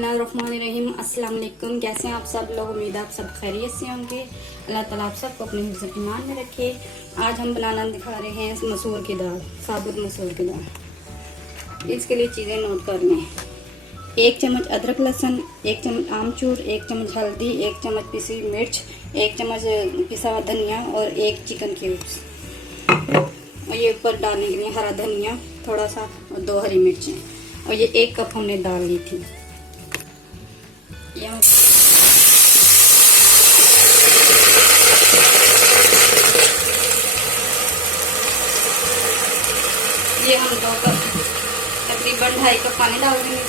रहीम अस्सलाम वालेकुम। कैसे हैं आप सब लोग? उम्मीद है आप सब खैरियत से होंगे। अल्लाह ताला आप सबको अपने हिफ्ज़ ईमान में रखे। आज हम बनाना दिखा रहे हैं मसूर की दाल, साबुत मसूर की दाल। इसके लिए चीज़ें नोट कर लें। 1 चम्मच अदरक लहसुन, 1 चम्मच आमचूर, 1 चम्मच हल्दी, 1 चम्मच पिसी मिर्च, 1 चम्मच पिसा हुआ धनिया और 1 चिकन क्यूब्स। और ये ऊपर डालने के लिए हरा धनिया थोड़ा सा और 2 हरी मिर्चें। और ये 1 कप हमने दाल ली थी। ये हम 2 कप तकरीबन 2.5 कप पानी डाल देंगे।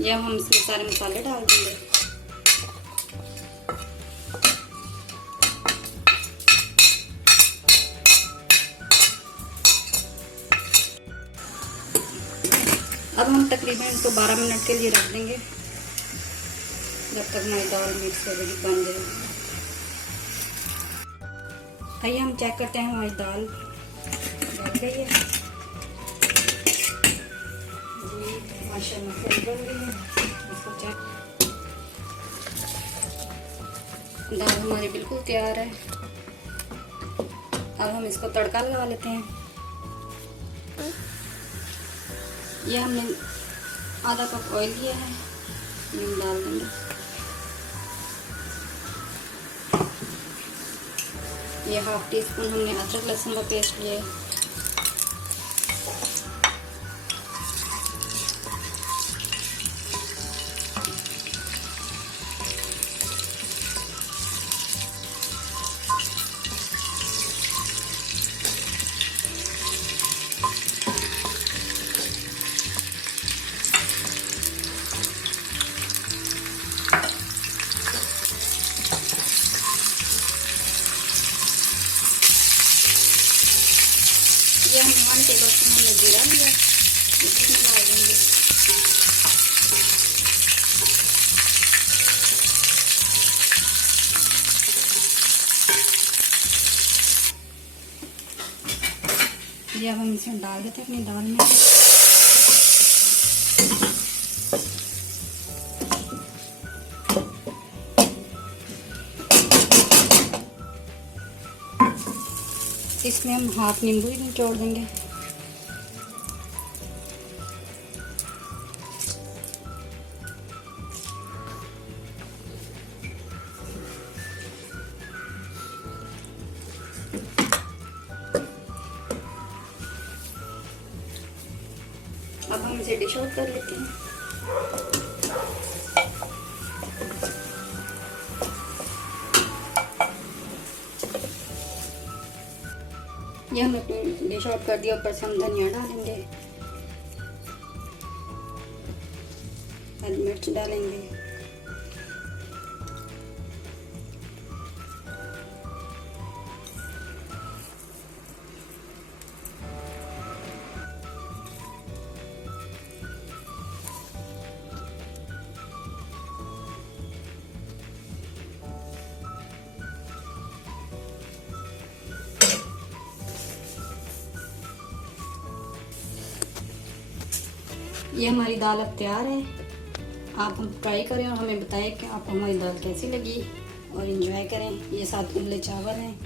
ये हम इसमें सारे मसाले डाल देंगे। अब हम तकरीबन इसको 12 मिनट के लिए रख देंगे, जब तक हमारी दाल मिक्स वगैरह बन जाएगी। आइए हम चेक करते हैं हमारी दाल बन गई है। माशाल्लाह से बन गई है। इसको चेक, दाल हमारी बिल्कुल तैयार है। अब हम इसको तड़का लगा लेते हैं। ये हमने आधा कप ऑयल लिया है, ये डाल देंगे। ये 1/2 टीस्पून हमने अदरक लहसुन का पेस्ट लिया है। ये हम 1 टेबलस्पून हमने जीरा लिया, इसमें डाल देंगे। ये अब हम इसमें डाल देते हैं अपनी दाल में। इसमें हम 1/2 नींबू ही निचोड़ देंगे। अब हम इसे डिश आउट कर लेते हैं। ये हमने डिश आउट कर दिया। ऊपर से हम धनिया डालेंगे, हरी मिर्च डालेंगे, ये हमारी दाल अब तैयार है। आप हम ट्राई करें और हमें बताएं कि आपको हमारी दाल कैसी लगी और एंजॉय करें। ये 7 उबले चावल हैं,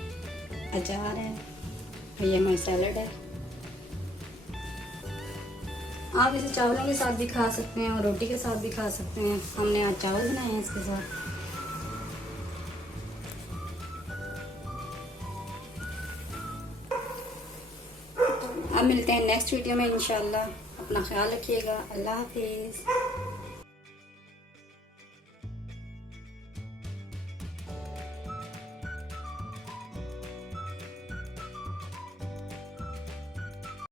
अचार है और ये हमारी सैलड है। आप इसे चावलों के साथ भी खा सकते हैं और रोटी के साथ भी खा सकते हैं। हमने आज चावल बनाए हैं इसके साथ। अब मिलते हैं नेक्स्ट वीडियो में इंशाल्लाह। अपना ख्याल रखिएगा। अल्लाह हाफिज़।